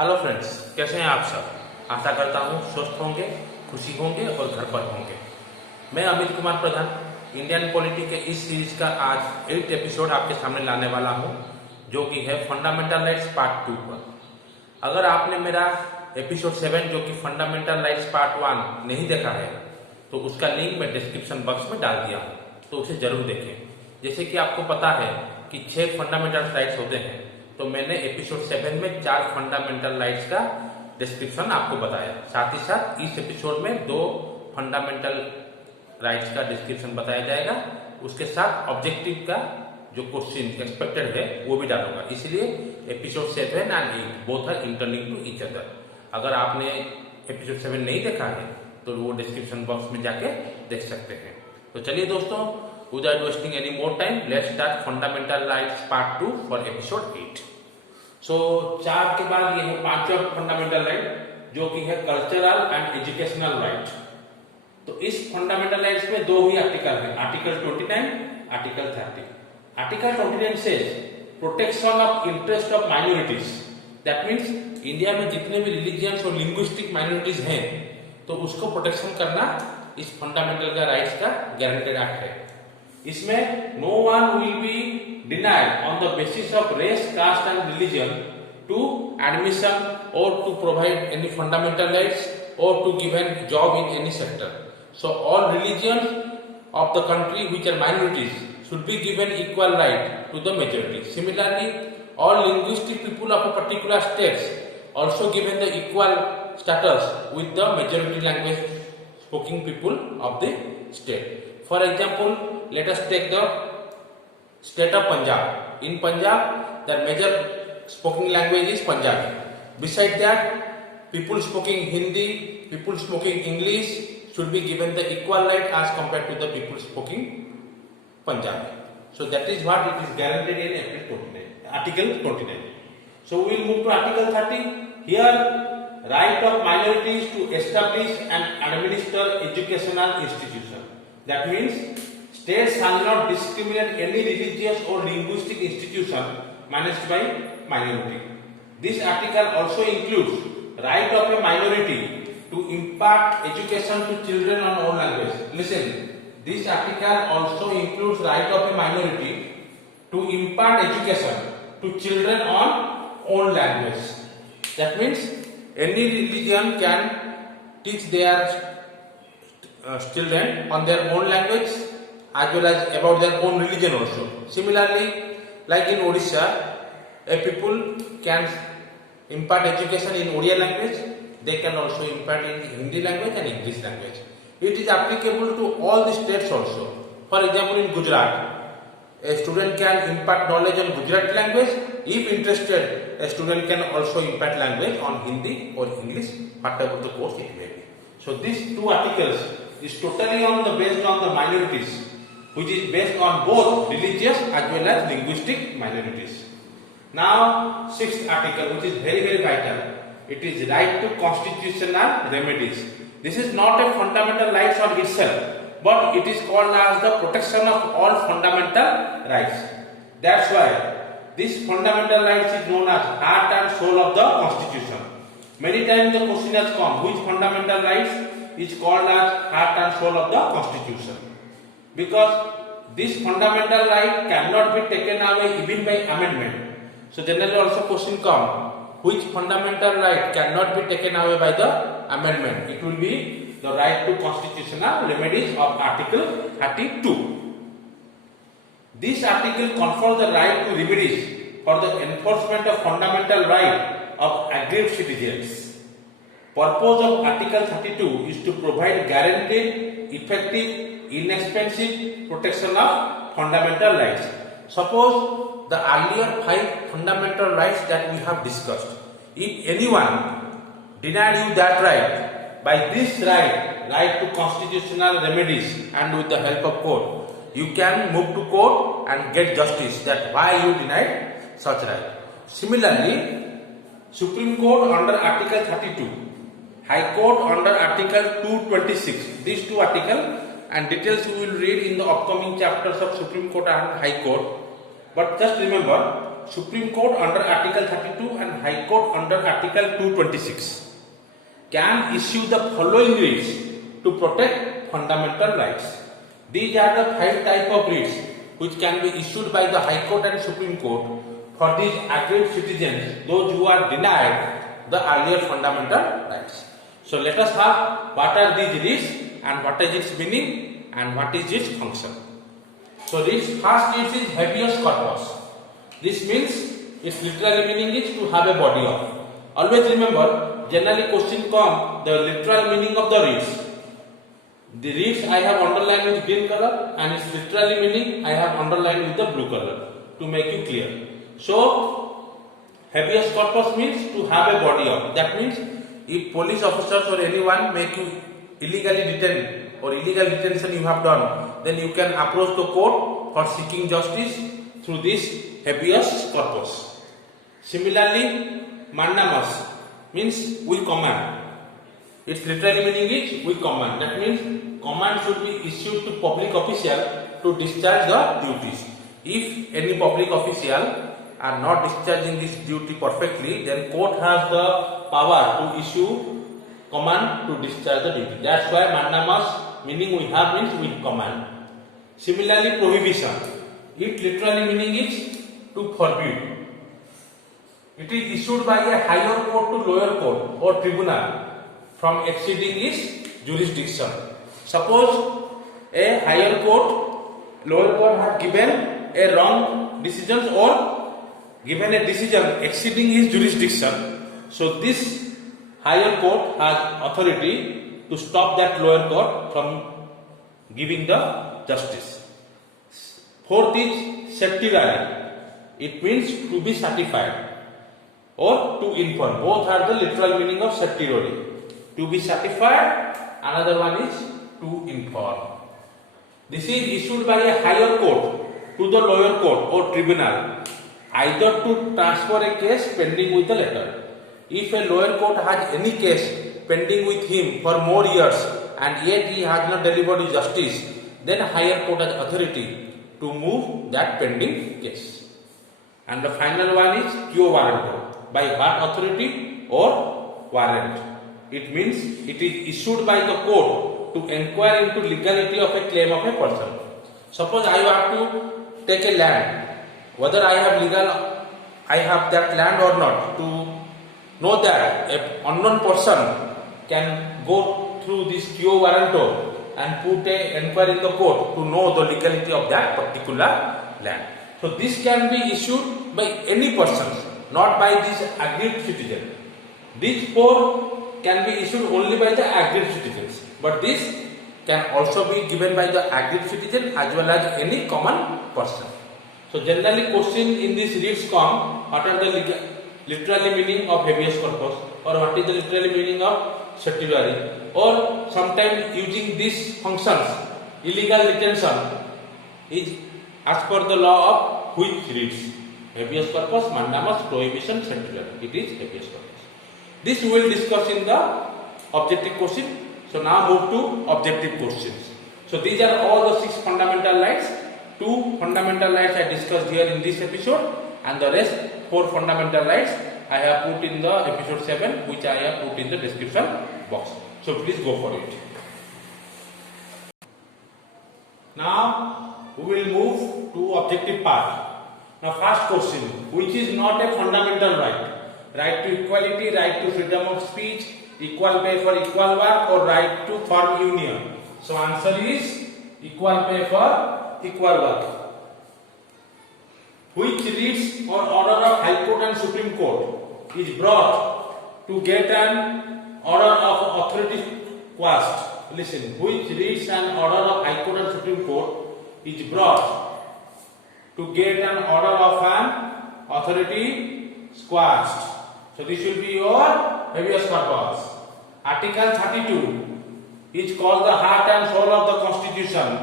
Hello friends, कैसे हैं आप सब। आशा करता हूँ स्वस्थ होंगे, खुशी होंगे और घर पर होंगे। मैं अमित कुमार प्रधान इंडियन पॉलिटी के इस सीरीज का आज 8 एपिसोड आपके सामने लाने वाला हूँ, जो कि है फंडामेंटल राइट्स पार्ट 2 पर। अगर आपने मेरा एपिसोड 7 जो कि फंडामेंटल राइट्स पार्ट 1 नहीं देखा है तो उसका लिंक मैं डिस्क्रिप्शन बॉक्स में डाल दिया हूँ, तो उसे जरूर देखें। जैसे कि आपको पता है कि 6 फंडामेंटल राइट्स होते हैं, तो मैंने एपिसोड 7 में 4 फंडामेंटल राइट्स का डिस्क्रिप्शन आपको बताया। साथ ही साथ इस एपिसोड में 2 फंडामेंटल राइट्स का डिस्क्रिप्शन बताया जाएगा। उसके साथ ऑब्जेक्टिव का जो क्वेश्चन एक्सपेक्टेड है वो भी डालूंगा। इसलिए episode 7 and 8 both are interlinked to each other. अगर आपने एपिसोड 7 नहीं देखा है तो वो डिस्क्रिप्शन बॉक्स में जाके देख सकते हैं। तो चलिए दोस्तों, without wasting any more time, let's start fundamental rights part 2 for episode 8. So 4 के बाद ये है 5वां फंडामेंटल राइट, जो कि है कल्चरल एंड एजुकेशनल राइट। तो इस फंडामेंटल राइट्स में 2 ही आर्टिकल है, article 29, article 30। Article 29 says protection of interest of minorities. That means India में जितने भी रिलीजियंस और लिंग्विस्टिक माइनॉरिटीज हैं तो उसको प्रोटेक्शन करना इस फंडामेंटल का राइट्स का गारंटेड एक्ट है। इसमें no one will be denied on the basis of race, caste and religion to admission और to provide any fundamental rights और to give an job in any sector. So all religions of the country which are minorities should be given equal right to the majority. Similarly, all linguistic people of a particular states also given the equal status with the majority language speaking people of the state. For example, let us take the state of Punjab. In Punjab, the major spoken language is Punjabi. Besides that, people speaking Hindi, people speaking English should be given the equal right as compared to the people speaking Punjabi. So that is what it is guaranteed in Article 29. So we will move to Article 30. Here, right of minorities to establish and administer educational institution. That means states shall not discriminate any religious or linguistic institution managed by minority. This article also includes right of a minority to impart education to children on own language. Listen, this article also includes right of a minority to impart education to children on own language. That means any religion can teach their children on their own language as well as about their own religion also. Similarly, like in Odisha, a people can impart education in Odia language. They can also impart in Hindi language and English language. It is applicable to all the states also. For example, in Gujarat, a student can impart knowledge on Gujarati language. If interested, a student can also impart language on Hindi or English, whatever the course it may be. So these 2 articles is totally based on the minorities, which is based on both religious as well as linguistic minorities. Now, 6th article, which is very vital. It is right to constitutional remedies. This is not a fundamental right on itself, but it is called as the protection of all fundamental rights. That's why this fundamental rights is known as heart and soul of the Constitution. Many times the question has come, which fundamental rights is called as heart and soul of the Constitution? Because this fundamental right cannot be taken away even by amendment. So generally also question come, which fundamental right cannot be taken away by the amendment? It will be the right to constitutional remedies of Article 32. This article confers the right to remedies for the enforcement of fundamental right of aggrieved citizens. Purpose of Article 32 is to provide guaranteed, effective, inexpensive protection of fundamental rights. Suppose the earlier 5 fundamental rights that we have discussed, if anyone denied you that right, by this right to constitutional remedies and with the help of court, you can move to court and get justice that why you denied such right. Similarly, Supreme Court under Article 32, High Court under Article 226, these 2 articles and details we will read in the upcoming chapters of Supreme Court and High Court. But just remember, Supreme Court under Article 32 and High Court under Article 226 can issue the following writs to protect fundamental rights. These are the 5 types of writs which can be issued by the High Court and Supreme Court for these aggrieved citizens, those who are denied the earlier fundamental rights. So let us have what are these writs and what is its meaning and what is its function. So this first writ is habeas corpus. This means its literal meaning is to have a body of. Always remember, generally question come the literal meaning of the writs. The writs I have underlined with green color and its literally meaning I have underlined with the blue color to make you clear. So habeas corpus means to have a body of. That means if police officers or anyone make you illegally detained or illegal detention you have done, then you can approach the court for seeking justice through this habeas corpus. Similarly, mandamus means we command. Its literal meaning is we command. That means command should be issued to public official to discharge the duties. If any public official are not discharging this duty perfectly, then court has the power to issue command to discharge the duty. That's why mandamus meaning we have means we command. Similarly, prohibition. Its literally meaning is to forbid. It is issued by a higher court to lower court or tribunal from exceeding its jurisdiction. Suppose a higher court, lower court has given a wrong decision or given a decision exceeding his jurisdiction. So this higher court has authority to stop that lower court from giving the justice. Fourth is certiorari. It means to be certified or to inform. Both are the literal meaning of certiorari. To be certified, another one is to inform. This is issued by a higher court to the lower court or tribunal, either to transfer a case pending with the letter. If a lower court has any case pending with him for more years and yet he has not delivered justice, then higher court has authority to move that pending case. And the final one is quo warranto. By what authority or warrant? It means it is issued by the court to inquire into legality of a claim of a person. Suppose I have to take a land, whether I have that land or not. To know that an unknown person can go through this quo warranto and put an inquiry in the court to know the legality of that particular land. So this can be issued by any person, not by this aggrieved citizen. These 4 can be issued only by the aggrieved citizens, but this can also be given by the aggrieved citizen as well as any common person. So generally question in this writs come, what are the literally meaning of habeas corpus or what is the literally meaning of certiorari, or sometimes using these functions illegal detention is as per the law of which writs? Habeas corpus, mandamus, prohibition, certiorari. It is habeas corpus. This we will discuss in the objective question. So now move to objective questions. So these are all the 6 fundamental rights. 2 fundamental rights I discussed here in this episode, and the rest 4 fundamental rights I have put in the episode 7, which I have put in the description box. So please go for it. Now we will move to objective part. Now first question, which is not a fundamental right? Right to equality, right to freedom of speech, equal pay for equal work, or right to form union? So answer is equal pay for equal work. Which writs or order of High Court and Supreme Court is brought to get an order of authority quashed? Listen, which writs and order of High Court and Supreme Court is brought to get an order of an authority squashed? So this will be your habeas corpus. Article 32 is called the heart and soul of the Constitution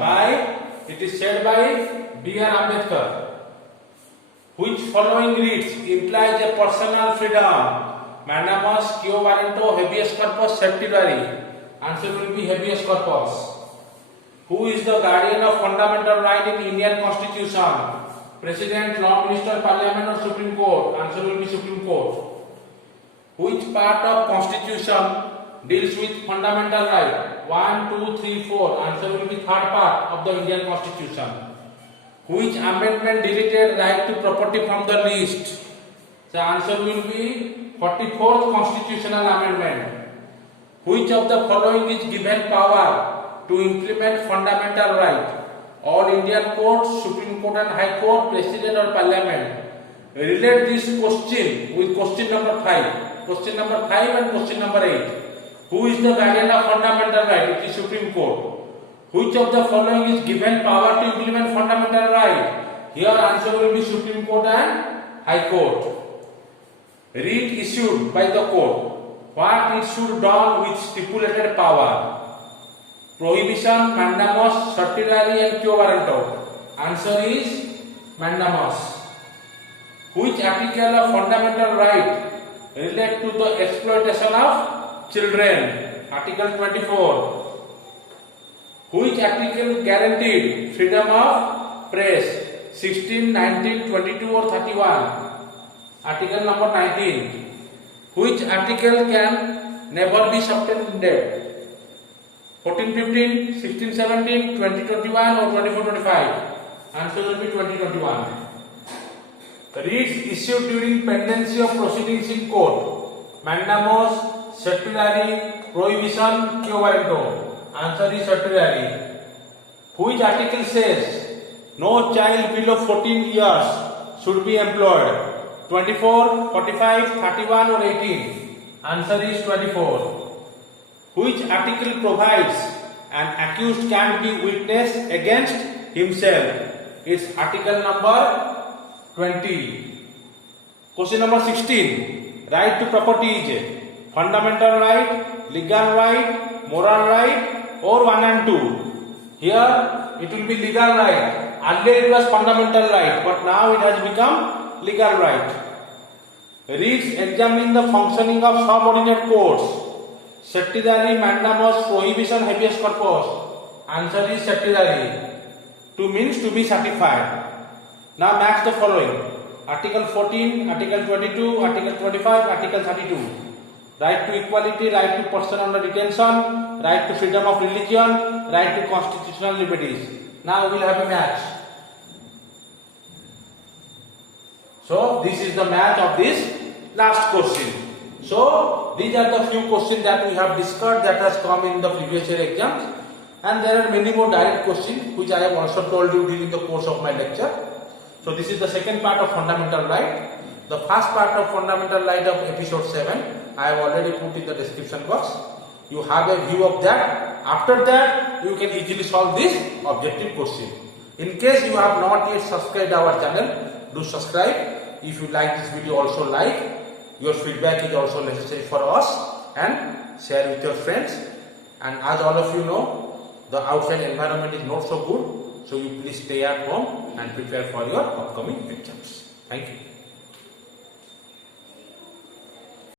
it is said by B.R. Ambedkar. Which following writs implies a personal freedom? Mandamus, quo warranto, habeas corpus, certiorari. Answer will be habeas corpus. Who is the guardian of fundamental right in Indian Constitution? President, Law Minister, Parliament, or Supreme Court? Answer will be Supreme Court. Which part of Constitution deals with fundamental right? 1, 2, 3, 4. Answer will be third part of the Indian Constitution. Which amendment deleted right to property from the list? The answer will be 44th Constitutional Amendment. Which of the following is given power to implement fundamental right? All Indian courts, Supreme Court and High Court, President or Parliament. Relate this question with question number 5. Question number 5 and question number 8. Who is the guardian of fundamental right? It is Supreme Court. Which of the following is given power to implement fundamental right? Here answer will be Supreme Court and High Court. Writ issued by the court. What it should done with stipulated power? Prohibition, mandamus, certiorari and quo warranto. Answer is mandamus. Which article of fundamental right relate to the exploitation of children? Article 24. Which article guaranteed freedom of press? 16, 19, 22 or 31? Article number 19. Which article can never be suspended? 14, 15, 16, 17, 20, 21 or 24, 25? Answer will be 20, 21. Writs issued during pendency of proceedings in court. Mandamus, certiorari, prohibition, quo warranto. Answer is certiorari. Which article says no child below 14 years should be employed? 24, 45, 31 or 18? Answer is 24. Which article provides an accused can be witness against himself? It's article number 20. Question number 16. Right to property is fundamental right, legal right, moral right or 1 and 2? Here it will be legal right. Earlier it was fundamental right, but now it has become legal right. Writs examining the functioning of subordinate courts. Certiorari, mandamus, prohibition, habeas corpus. Answer is certiorari. To means to be certified. Now match the following. Article 14, Article 22, Article 25, Article 32. Right to equality, right to person under detention, right to freedom of religion, right to constitutional liberties. Now we will have a match. So this is the match of this last question. So these are the few questions that we have discussed that has come in the previous year exams, and there are many more direct questions which I have also told you during the course of my lecture. So this is the second part of fundamental right. The first part of fundamental right of episode 7 I have already put in the description box. You have a view of that. After that you can easily solve this objective question. In case you have not yet subscribed our channel, do subscribe. If you like this video, also like. Your feedback is also necessary for us, and share with your friends. And as all of you know, the outside environment is not so good, so you please stay at home and prepare for your upcoming exams. Thank you.